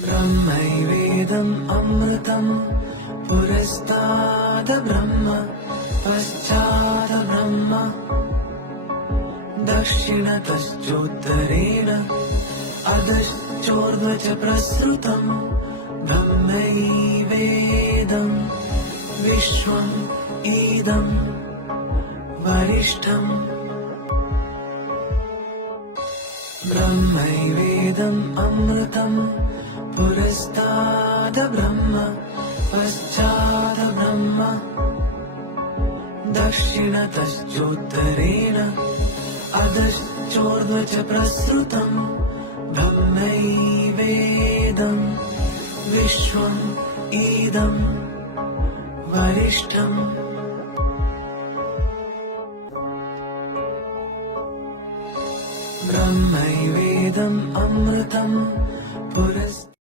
ब्रह्मैवेदम् अमृतम् पुरस्ताद ब्रह्म पश्चाद ब्रह्म दक्षिणतश्चोत्तरेण अधश्चोर्ध्व च प्रसृतम् ब्रह्मैवेदम् विश्वम् इदम् वरिष्ठम् ब्रह्मैवेदम् अमृतम् पुरस्ताद ब्रह्म पश्चाद ब्रह्म दक्षिणतश्चोत्तरेण अधश्चोर्ध्व च प्रसृतम् ब्रह्मैवेदम् विश्वम् इदम् वरिष्ठम् ब्रह्मैवेदम् अमृतम् पुरस्ताद